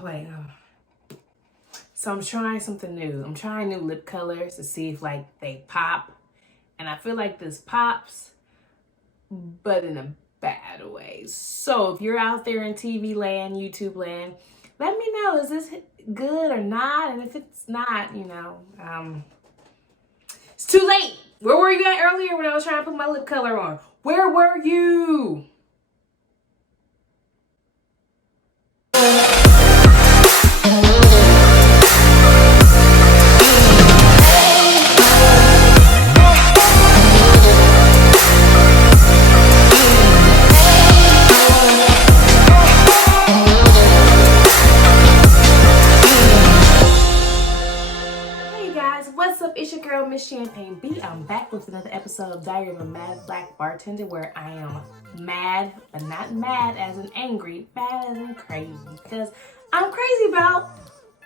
Oh wait, so I'm trying something new. I'm trying new lip colors to see if like they pop. And I feel like this pops, but in a bad way. So if you're out there in TV land, YouTube land, let me know, is this good or not? And if it's not, you know, it's too late. Where were you at earlier when I was trying to put my lip color on? Where were you? What's up? It's your girl, Misschampagneb. I'm back with another episode of Diary of a Mad Black Bartender, where I am mad, but not mad as in angry, mad as in crazy, because I'm crazy about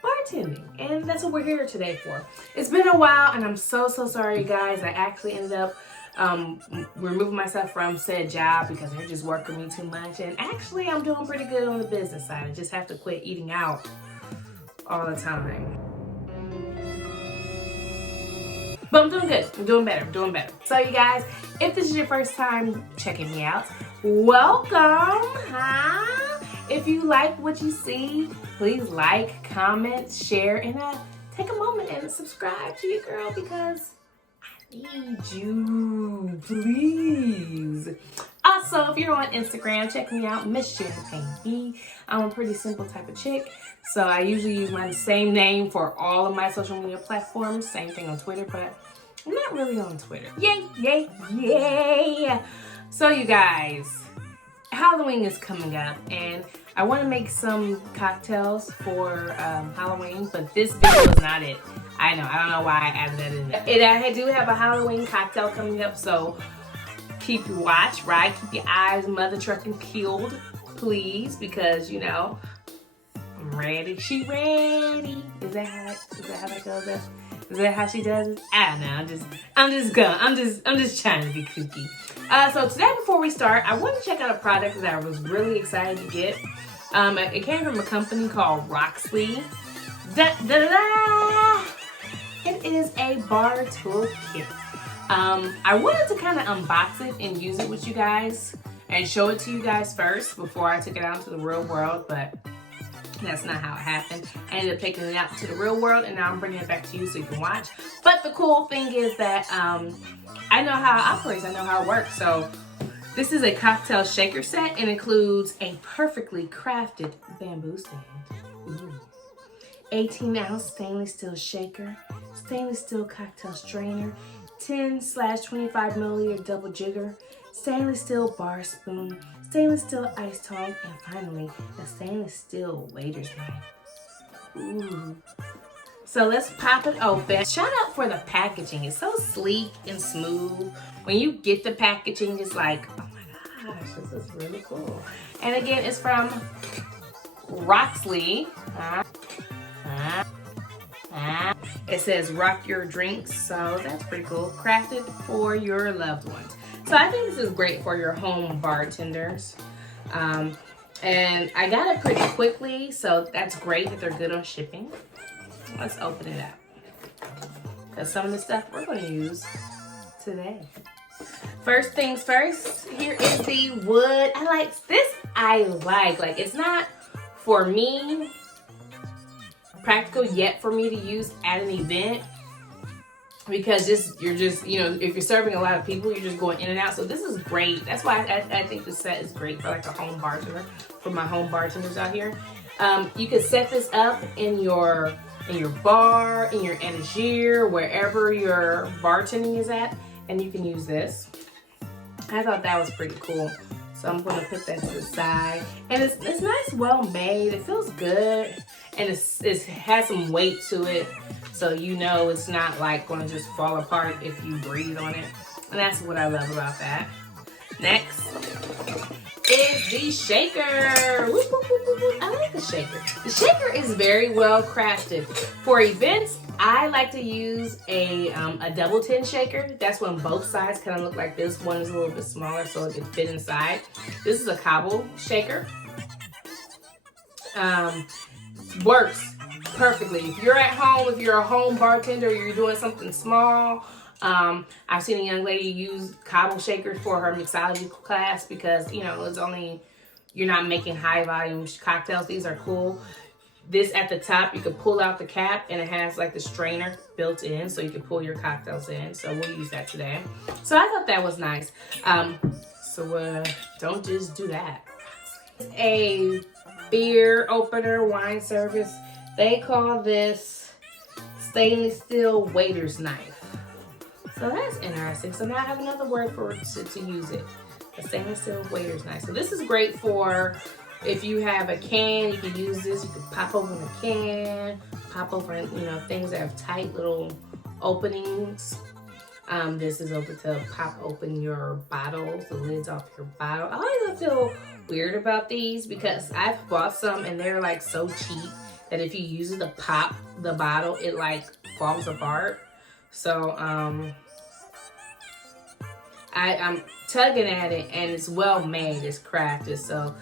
bartending, and that's what we're here today for. It's been a while, and I'm so sorry, you guys. I actually ended up removing myself from said job because they're just working me too much, and actually I'm doing pretty good on the business side. I just have to quit eating out all the time. But I'm doing good. I'm doing better. So you guys, if this is your first time checking me out, welcome. If you like what you see, please like, comment, share, and take a moment and subscribe to your girl because I need you, please. Also, if you're on Instagram, check me out, Misschampagneb. I'm a pretty simple type of chick, so I usually use my same name for all of my social media platforms. Same thing on Twitter, but I'm not really on Twitter. Yay! So you guys, Halloween is coming up, and I want to make some cocktails for Halloween, but this video is not it. I don't know why I added that in there. I do have a Halloween cocktail coming up, so keep your watch, right? Keep your eyes mother trucking peeled, please, because you know I'm ready. She ready. Is that how that goes? Is that how she does it? I don't know. I'm just trying to be kooky. So today, before we start, I want to check out a product that I was really excited to get. It came from a company called Roxley. It is a bar toolkit. I wanted to kind of unbox it and use it with you guys and show it to you guys first before I took it out into the real world, but that's not how it happened. I ended up taking it out to the real world, and now I'm bringing it back to you so you can watch. But the cool thing is that I know how it operates. I know how it works. So this is a cocktail shaker set and includes a perfectly crafted bamboo stand. Ooh. 18-ounce stainless steel shaker, stainless steel cocktail strainer, 10/25 milliliter double jigger, stainless steel bar spoon, stainless steel ice tongs, and finally, a stainless steel waiter's knife. Ooh. So let's pop it open. Shout out for the packaging. It's so sleek and smooth. When you get the packaging, it's like, oh my gosh, this is really cool. And again, it's from Roxley. It says rock your drinks, so that's pretty cool. Crafted for your loved ones. So I think this is great for your home bartenders. And I got it pretty quickly, so that's great that they're good on shipping. Let's open it up, because some of the stuff we're going to use today. First things first, here is the wood. I like, it's not for me practical yet for me to use at an event, because you're just, you know, if you're serving a lot of people, you're just going in and out. So this is great. That's why I think the set is great for like a home bartender, for my home bartenders out here. You can set this up in your bar, in your étagère, wherever your bartending is at, and you can use this. I thought that was pretty cool. So I'm going to put that to the side. And it's nice, well made. It feels good. And it has some weight to it. So you know it's not like going to just fall apart if you breathe on it. And that's what I love about that. Next is the shaker. Whoop, whoop, whoop, whoop, whoop. I like the shaker. The shaker is very well crafted. For events, I like to use a double tin shaker. That's when both sides kind of look like this. One is a little bit smaller so it can fit inside. This is a cobble shaker. works perfectly. If you're at home, if you're a home bartender, you're doing something small. I've seen a young lady use cobble shakers for her mixology class because, you know, it's only, you're not making high volume cocktails. These are cool. This at the top, you can pull out the cap and it has like the strainer built in so you can pull your cocktails in. So we'll use that today. So I thought that was nice. Don't just do that. A beer opener, wine service. They call this stainless steel waiter's knife. So that's interesting. So now I have another word for it to use it. A stainless steel waiter's knife. So this is great for if you have a can, you can use this. You can pop open a can, pop open, you know, things that have tight little openings. This is open to pop open your bottles, the lids off your bottle. I always feel weird about these because I've bought some and they're like so cheap that if you use it to pop the bottle, it like falls apart. So I'm tugging at it and it's well made, it's crafted, so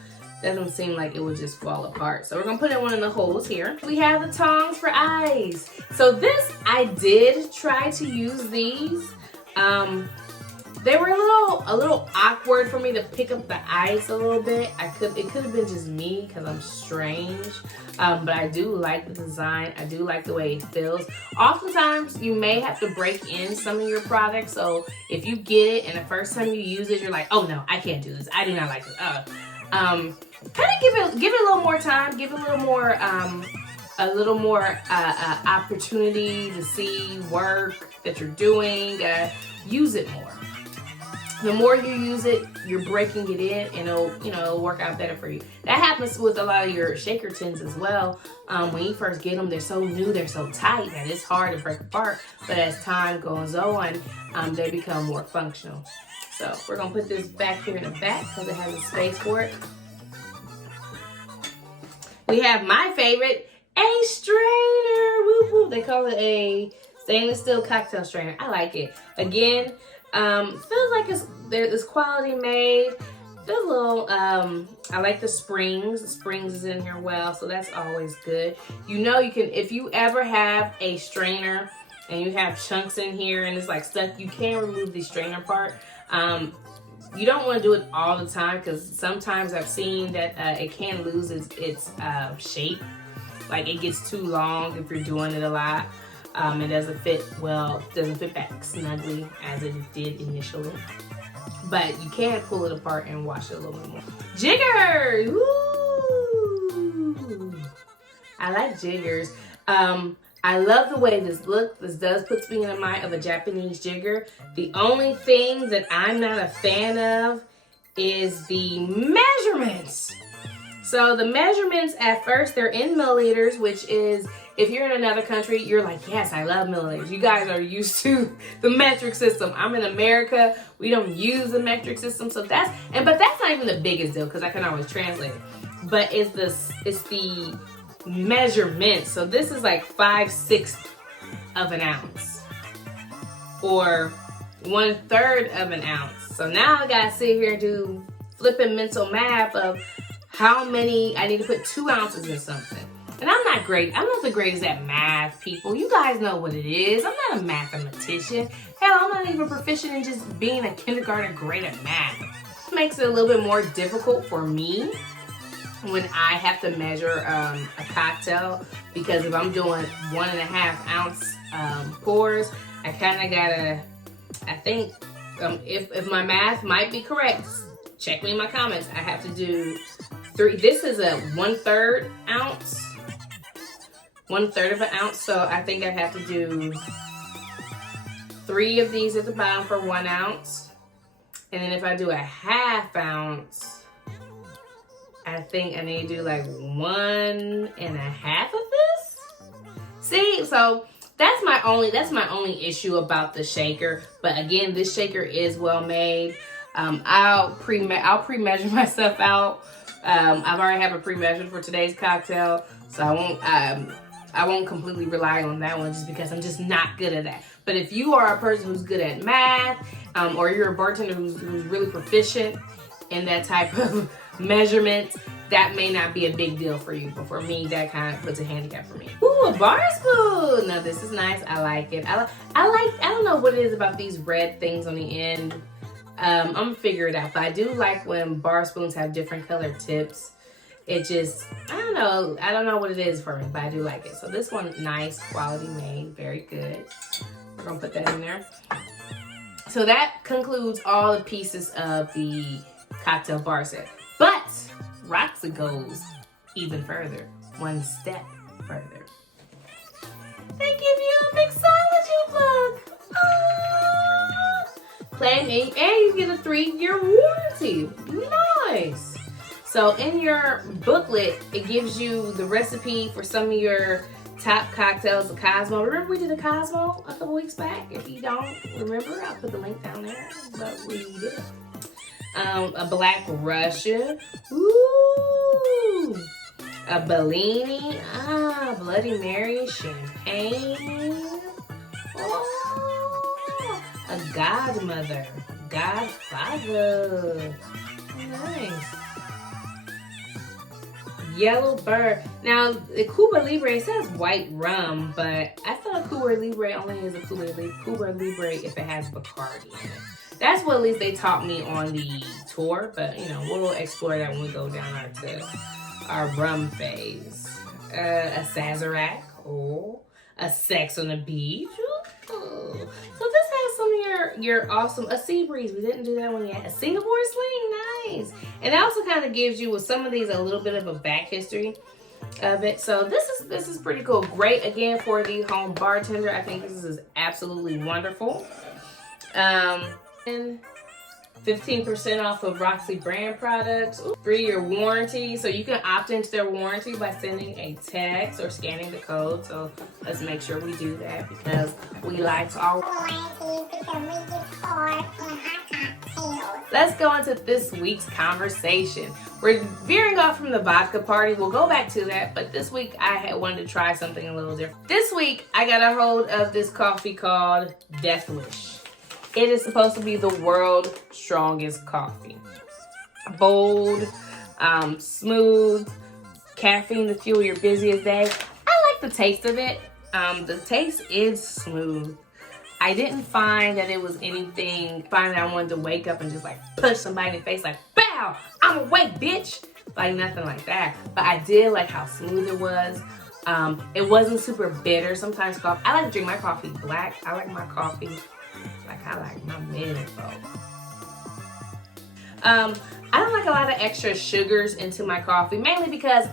doesn't seem like it would just fall apart. So we're gonna put in one of the holes here. We have the tongs for eyes. So this, I did try to use these. They were a little awkward for me to pick up the ice a little bit. It could have been just me because I'm strange. But I do like the design. I do like the way it feels. Oftentimes, you may have to break in some of your products. So if you get it and the first time you use it, you're like, oh no, I can't do this. I do not like this. Kind of give it a little more time. Give it a little more opportunity to see work that you're doing. Use it more. The more you use it, you're breaking it in, and it'll work out better for you. That happens with a lot of your shaker tins as well. When you first get them, they're so new, they're so tight that it's hard to break apart. But as time goes on, they become more functional. So we're gonna put this back here in the back because it has a space for it. We have my favorite, a strainer. Woo woo. They call it a stainless steel cocktail strainer. I like it. Again, feels like it's quality made. Feels a little, I like the springs. The springs is in here well, so that's always good. You know, you can, if you ever have a strainer and you have chunks in here and it's like stuck, you can remove the strainer part. You don't want to do it all the time because sometimes I've seen that it can lose its shape. Like it gets too long if you're doing it a lot. It doesn't fit well, doesn't fit back snugly as it did initially. But you can pull it apart and wash it a little bit more. Jiggers! Woo! I like jiggers. I love the way this looks. This does put me in the mind of a Japanese jigger. The only thing that I'm not a fan of is the measurements. So the measurements at first, they're in milliliters, which is, if you're in another country, you're like, yes, I love milliliters. You guys are used to the metric system. I'm in America. We don't use the metric system. So but that's not even the biggest deal because I can always translate it. But it's the measurements. So this is like 5/6 of an ounce or 1/3 of an ounce. So now I gotta sit here and do flipping mental math of how many I need to put 2 ounces in something. And I'm not the greatest at math, people. You guys know what it is. I'm not a mathematician. Hell, I'm not even proficient in just being a kindergarten grade at math. It makes it a little bit more difficult for me when I have to measure a cocktail, because if I'm doing 1.5 ounce pours, I kind of gotta, I think, if my math might be correct, check me in my comments. I have to do 3. This is a 1/3 ounce, 1/3 of an ounce. So I think I have to do 3 of these at the bottom for 1 ounce. And then if I do a 1/2 ounce, I think I need to do like 1.5 of this. See, so that's my only issue about the shaker. But again, this shaker is well made. I'll pre-measure myself out. I've already have a pre-measured for today's cocktail, so I won't completely rely on that one just because I'm just not good at that. But if you are a person who's good at math, or you're a bartender who's really proficient in that type of measurement, that may not be a big deal for you, but for me, that kind of puts a handicap for me. Ooh, a bar spoon. Now this is nice. I like it. I don't know what it is about these red things on the end. I'm gonna figure it out, but I do like when bar spoons have different colored tips. It just, I don't know what it is for me, but I do like it. So this one, nice, quality made, very good. We're gonna put that in there. So that concludes all the pieces of the cocktail bar set. But Roxy goes even further, one step further. They give you a mixology book. Oh. Plan A, and you get a 3-year warranty. Nice. So in your booklet, it gives you the recipe for some of your top cocktails, the Cosmo. Remember we did a Cosmo a couple weeks back? If you don't remember, I'll put the link down there. But we did. A Black Russian. Ooh. A Bellini. Bloody Mary. Champagne. Oh. A Godmother. Godfather. Nice. Yellow Bird. Now, the Cuba Libre, it says white rum, but I thought Cuba Libre only is a Cuba Libre if it has Bacardi in it. That's what at least they taught me on the tour, but you know, we'll explore that when we go down our rum phase. A Sazerac, a Sex on the Beach. Ooh. So this has some of your awesome, a Sea Breeze, we didn't do that one yet. A Singapore Sling, nice. And it also kind of gives you, with some of these, a little bit of a back history of it. So this is pretty cool. Great, again, for the home bartender. I think this is absolutely wonderful. And 15% off of Roxy brand products. 3-year warranty. So you can opt into their warranty by sending a text or scanning the code. So let's make sure we do that because we like to all. Let's go into this week's conversation. We're veering off from the vodka party. We'll go back to that, but this week I wanted to try something a little different. This week I got a hold of this coffee called Death Wish. It is supposed to be the world's strongest coffee. Bold, smooth, caffeine to fuel your busiest day. I like the taste of it. The taste is smooth. I didn't find that it was anything, that I wanted to wake up and just like push somebody in the face like, bow, I'm awake, bitch. Like nothing like that. But I did like how smooth it was. It wasn't super bitter. Sometimes coffee, I like to drink my coffee black. I like my coffee like I like my mid-info. I don't like a lot of extra sugars into my coffee, mainly because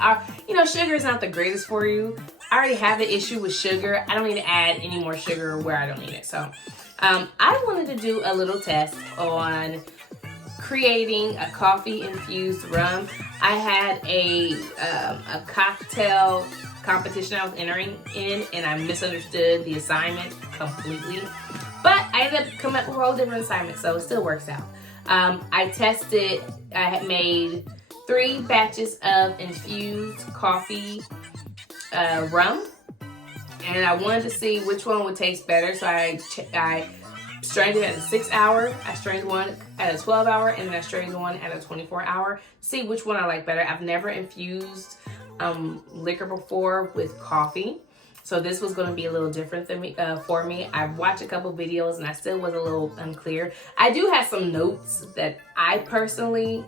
sugar is not the greatest for you. I already have an issue with sugar. I don't need to add any more sugar where I don't need it. So I wanted to do a little test on creating a coffee infused rum. I had a cocktail competition I was entering in, and I misunderstood the assignment completely. But I ended up coming up with a whole different assignment, so it still works out. I had made 3 batches of infused coffee rum, and I wanted to see which one would taste better. So I strained it at a 6-hour, I strained one at a 12-hour, and then I strained one at a 24-hour. See which one I like better. I've never infused liquor before with coffee. So this was going to be a little different than for me. I've watched a couple videos and I still was a little unclear. I do have some notes that I personally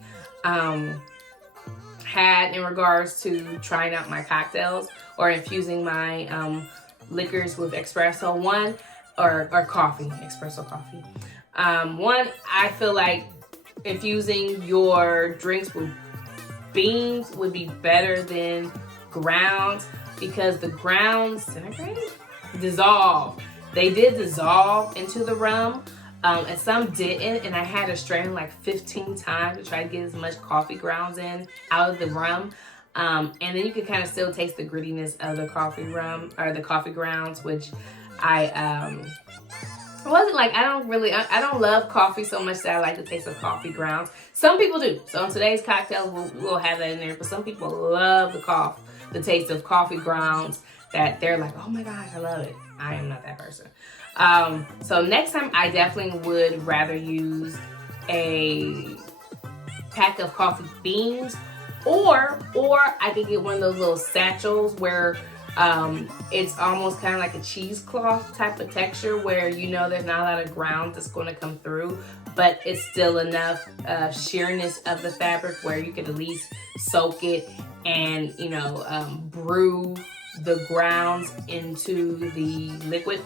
had in regards to trying out my cocktails or infusing my liquors with espresso. One, or coffee, espresso coffee. One, I feel like infusing your drinks with beans would be better than grounds, because the grounds dissolve. They did dissolve into the rum, and some didn't, and I had to strain like 15 times to try to get as much coffee grounds in out of the rum. And then you can kind of still taste the grittiness of the coffee rum or the coffee grounds, which I wasn't like, I don't love coffee so much that I like the taste of coffee grounds. Some people do. So in today's cocktails, we'll have that in there. But some people love the taste of coffee grounds, that they're like, oh my gosh, I love it. I am not that person. So next time I definitely would rather use a pack of coffee beans Or I could get one of those little satchels where it's almost kind of like a cheesecloth type of texture, where you know there's not a lot of ground that's going to come through, but it's still enough sheerness of the fabric where you could at least soak it and, you know, brew the grounds into the liquid.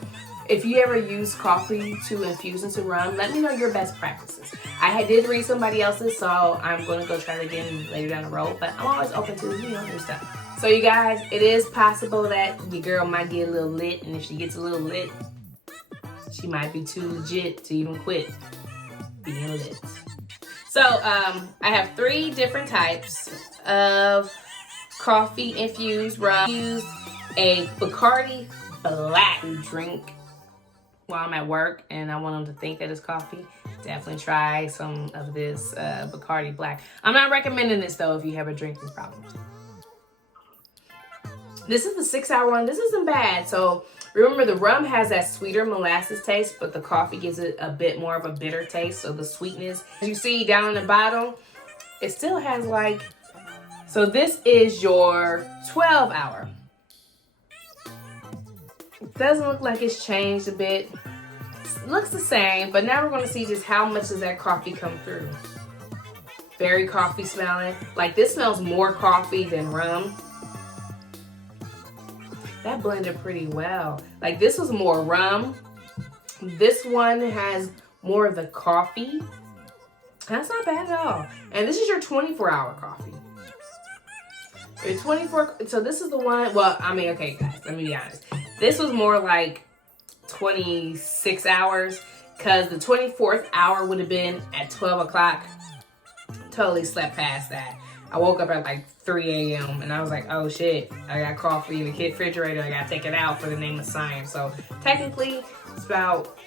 If you ever use coffee to infuse into rum, let me know your best practices. I did read somebody else's, so I'm going to go try it again later down the road, but I'm always open to, you know, new stuff. So you guys, it is possible that your girl might get a little lit, and if she gets a little lit, she might be too legit to even quit being lit. So I have 3 different types of coffee infused rum. Use a Bacardi Black drink while I'm at work and I want them to think that it's coffee. Definitely try some of this Bacardi Black. I'm not recommending this though if you have a drinking problem. This is the 6-hour one. This isn't bad. So remember, the rum has that sweeter molasses taste, but the coffee gives it a bit more of a bitter taste. So the sweetness, as you see down in the bottom, it still has like, so this is your 12-hour. It doesn't look like it's changed a bit. It looks the same, but now we're going to see just how much does that coffee come through. Very coffee smelling. Like, this smells more coffee than rum. That blended pretty well. Like, this was more rum. This one has more of the coffee. That's not bad at all. And this is your 24-hour coffee. Your 24, so this is the one, well, I mean, okay, guys, let me be honest. This was more like 26 hours because the 24th hour would have been at 12 o'clock. Totally slept past that. I woke up at like 3 a.m. and I was like, oh shit, I got coffee in the refrigerator. I gotta take it out for the name of science. So technically, it's about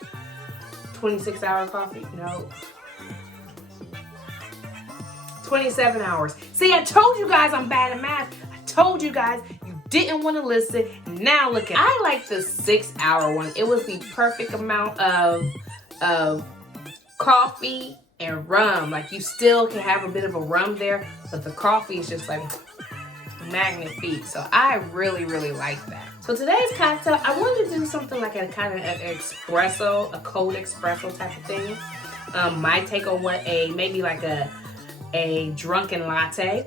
26-hour coffee. No. 27 hours. See, I told you guys I'm bad at math. I told you guys you didn't want to listen. Now look at it. I like the 6-hour one. It was the perfect amount of coffee and rum. Like, you still can have a bit of a rum there, but the coffee is just like magnifique. So I really, really like that. So today's cocktail, I wanted to do something like a kind of an espresso, a cold espresso type of thing. Might take on what maybe like a drunken latte.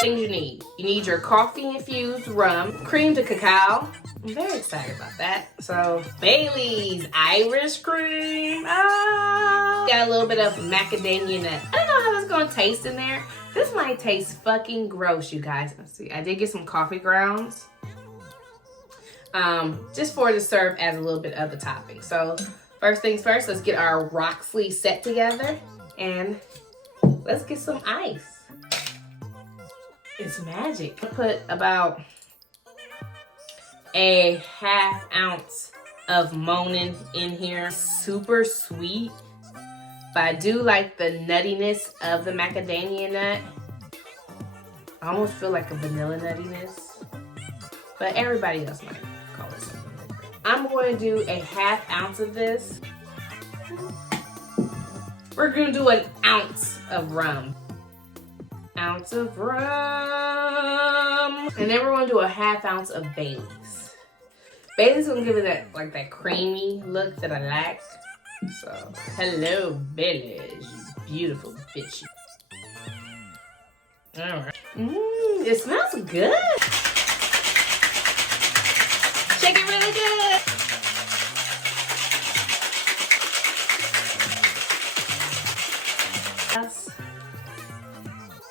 Things you need. You need your coffee infused rum, cream to cacao. I'm very excited about that. So Bailey's Irish cream. Got a little bit of macadamia nut. I don't know how that's gonna taste in there. This might taste fucking gross, you guys. Let's see. I did get some coffee grounds. Just for to serve as a little bit of the topping. So first things first, let's get our Roxley set together and let's get some ice. It's magic. I put about a ½ ounce of Monin in here. Super sweet, but I do like the nuttiness of the macadamia nut. I almost feel like a vanilla nuttiness, but everybody else might call it something like that. I'm going to do a ½ ounce of this. We're gonna do an ounce of rum. Ounce of rum. And then we're gonna do a ½ ounce of Bailey's. Bailey's gonna give it that, like, that creamy look that I like. So, hello, Bailey's, you beautiful bitch. All right. It smells good. Shake it really good.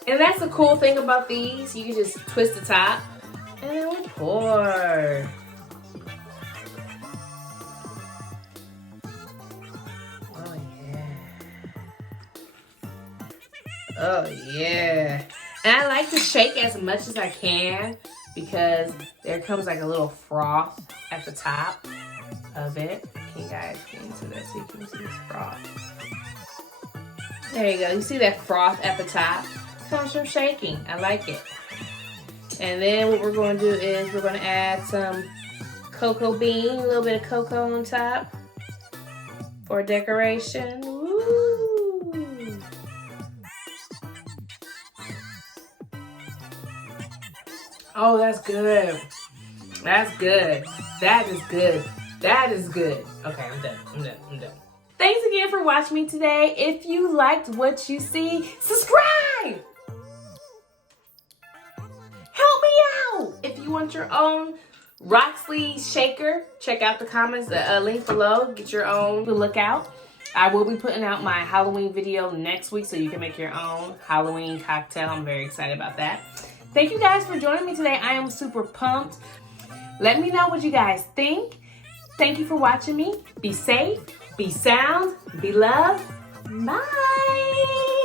And that's the cool thing about these. You can just twist the top and then we pour. Oh yeah. Oh yeah. And I like to shake as much as I can because there comes like a little froth at the top of it. Can you guys get into this so you can see this froth? There you go. You see that froth at the top? Comes from shaking. I like it. And then what we're going to do is we're going to add some cocoa bean, a little bit of cocoa on top for decoration. Woo! Oh, that's good. That's good. That is good. That is good. Okay, I'm done. I'm done. I'm done. Thanks again for watching me today. If you liked what you see, subscribe. Help me out. If you want your own Roxley shaker, check out the comments, link below. Get your own. Look out. I will be putting out my Halloween video next week so you can make your own Halloween cocktail. I'm very excited about that. Thank you guys for joining me today. I am super pumped. Let me know what you guys think. Thank you for watching me. Be safe, be sound, be loved. Bye.